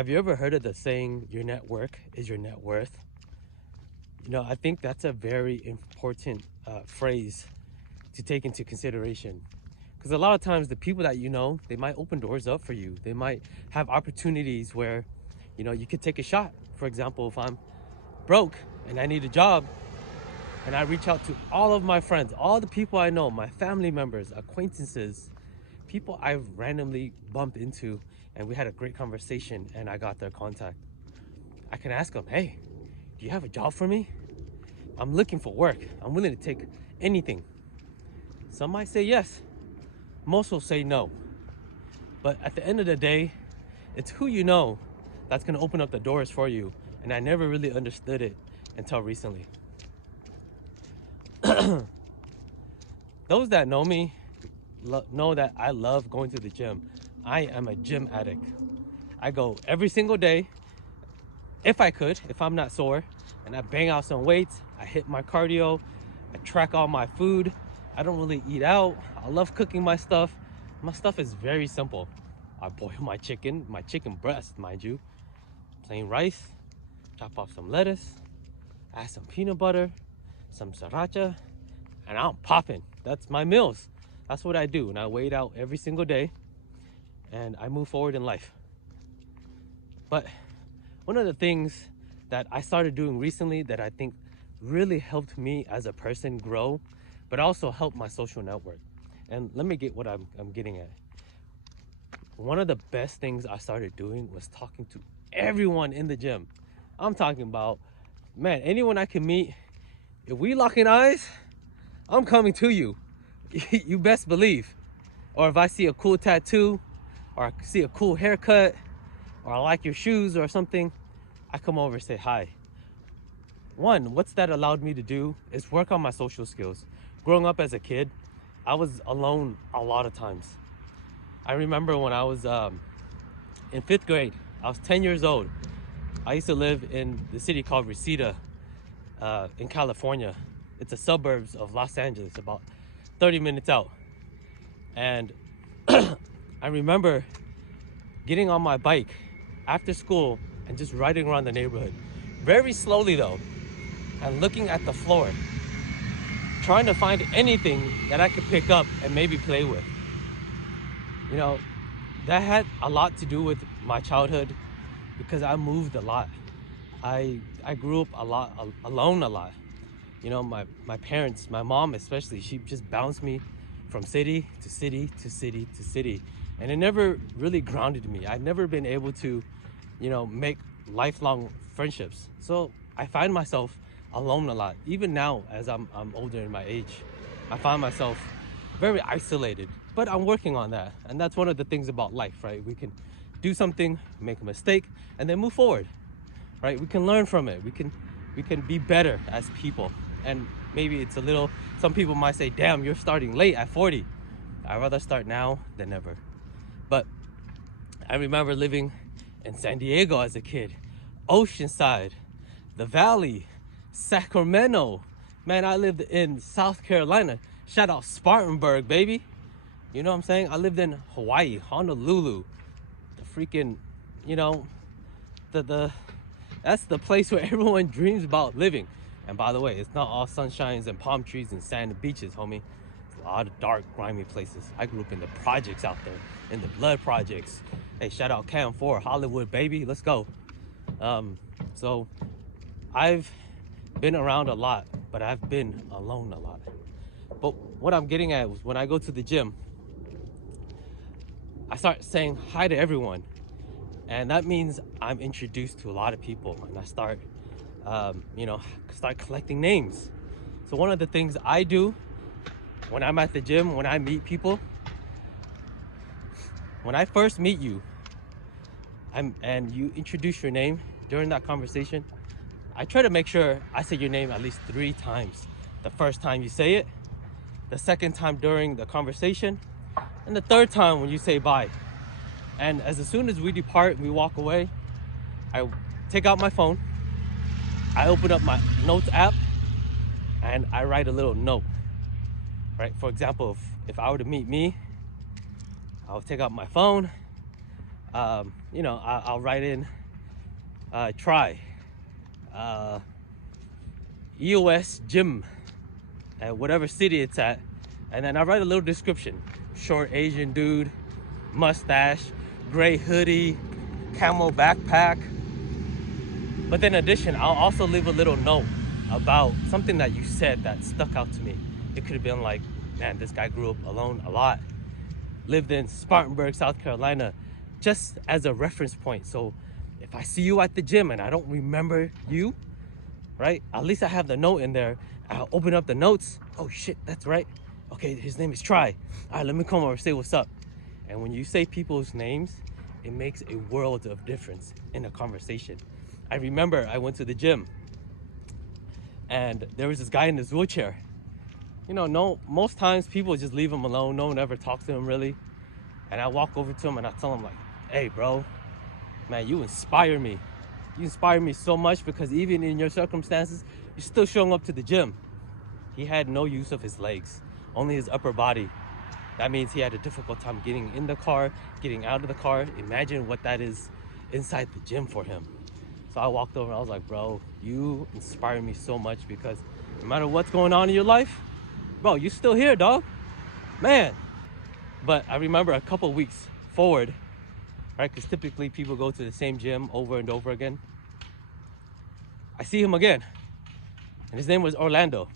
Have you ever heard of the saying, your network is your net worth? I think that's a very important phrase to take into consideration. Because a lot of times the people that they might open doors up for you. They might have opportunities where, you could take a shot. For example, if I'm broke and I need a job and I reach out to all of my friends, all the people I know, my family members, acquaintances, people I've randomly bumped into, and we had a great conversation and I got their contact. I can ask them, hey, do you have a job for me? I'm looking for work. I'm willing to take anything. Some might say yes. Most will say no. But at the end of the day, it's who you know that's going to open up the doors for you. And I never really understood it until recently. Those that know me know that I love going to the gym. I am a gym addict. I go every single day, if I could, if I'm not sore, and I bang out some weights. I hit my cardio. I track all my food. I don't really eat out. I love cooking my stuff. My stuff is very simple. I boil my chicken breast, mind you. Plain rice, chop off some lettuce, add some peanut butter, some sriracha, and I'm popping. That's my meals. That's what I do. And I weigh out every single day and I move forward in life. But one of the things that I started doing recently that I think really helped me as a person grow, but also helped my social network. And let me get what I'm getting at. One of the best things I started doing was talking to everyone in the gym. I'm talking about, man, anyone I can meet. If we locking eyes, I'm coming to you. You best believe. Or if I see a cool tattoo, or I see a cool haircut, or I like your shoes or something, I come over and say hi. One, what's that allowed me to do is work on my social skills. Growing up as a kid, I was alone a lot of times. I remember when I was in 5th grade, I was 10 years old. I used to live in the city called Reseda in California. It's the suburbs of Los Angeles, about 30 minutes out. And I remember getting on my bike after school and just riding around the neighborhood. Very slowly though, and looking at the floor, trying to find anything that I could pick up and maybe play with. That had a lot to do with my childhood because I moved a lot. I grew up alone a lot. My parents, my mom especially, she just bounced me from city to city to city to city. And it never really grounded me. I've never been able to, make lifelong friendships. So I find myself alone a lot. Even now, as I'm older in my age, I find myself very isolated. But I'm working on that. And that's one of the things about life, right? We can do something, make a mistake, and then move forward, right? We can learn from it. We can be better as people. And maybe it's some people might say, damn, you're starting late at 40. I'd rather start now than never. But I remember living in San Diego as a kid, Oceanside, the Valley, Sacramento. Man, I lived in South Carolina. Shout out Spartanburg, baby. You know what I'm saying? I lived in Hawaii, Honolulu. The freaking, that's the place where everyone dreams about living. And by the way, it's not all sunshines and palm trees and sand and beaches, homie. It's a lot of dark, grimy places. I grew up in the projects out there, in the blood projects. Hey, shout out Cam 4, Hollywood, baby. Let's go. So I've been around a lot, but I've been alone a lot. But what I'm getting at was when I go to the gym, I start saying hi to everyone. And that means I'm introduced to a lot of people, and I start collecting names. So one of the things I do when I'm at the gym, when I meet people, when I first meet you, and you introduce your name during that conversation, I try to make sure I say your name at least 3 times. The first time you say it, the second time during the conversation, and the third time when you say bye. And as soon as we depart, we walk away, I take out my phone, I open up my notes app, and I write a little note, right? For example, if I were to meet me, I would take out my phone, You know, I'll write in try, EOS gym at whatever city it's at, and then I write a little description. Short Asian dude, mustache, gray hoodie, camo backpack. But then in addition, I'll also leave a little note about something that you said that stuck out to me. It could have been like, man, this guy grew up alone a lot, lived in Spartanburg, South Carolina, just as a reference point. So if I see you at the gym and I don't remember you, right, at least I have the note in there. I'll open up the notes. Oh shit, that's right. Okay, his name is Try. All right, let me come over and say what's up. And when you say people's names, it makes a world of difference in a conversation. I remember I went to the gym and there was this guy in his wheelchair. You know, most times people just leave him alone. No one ever talks to him really. And I walk over to him and I tell him like, hey bro, man, you inspire me. You inspire me so much because even in your circumstances, you're still showing up to the gym. He had no use of his legs, only his upper body. That means he had a difficult time getting in the car, getting out of the car. Imagine what that is inside the gym for him. So I walked over and I was like, bro, you inspire me so much because no matter what's going on in your life, bro, you're still here, dog. Man. But I remember a couple weeks forward, right? Because typically people go to the same gym over and over again. I see him again, and his name was Orlando.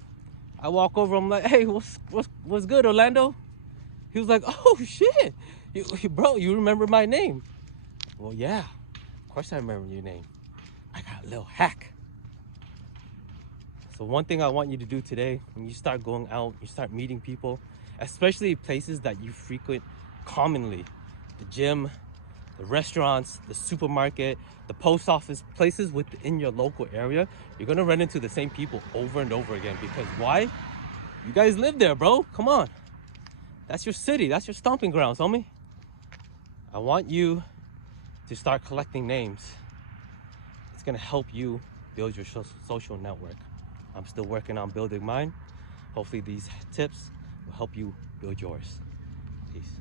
I walk over, I'm like, hey, what's good, Orlando? He was like, oh shit, bro, you remember my name? Well, yeah, of course I remember your name. I got a little hack. So one thing I want you to do today, when you start going out, you start meeting people, especially places that you frequent commonly, the gym, the restaurants, the supermarket, the post office, places within your local area, you're gonna run into the same people over and over again. Because why? You guys live there, bro. Come on. That's your city. That's your stomping grounds, homie. I want you to start collecting names. It's gonna help you build your social network. I'm still working on building mine. Hopefully these tips will help you build yours. Peace.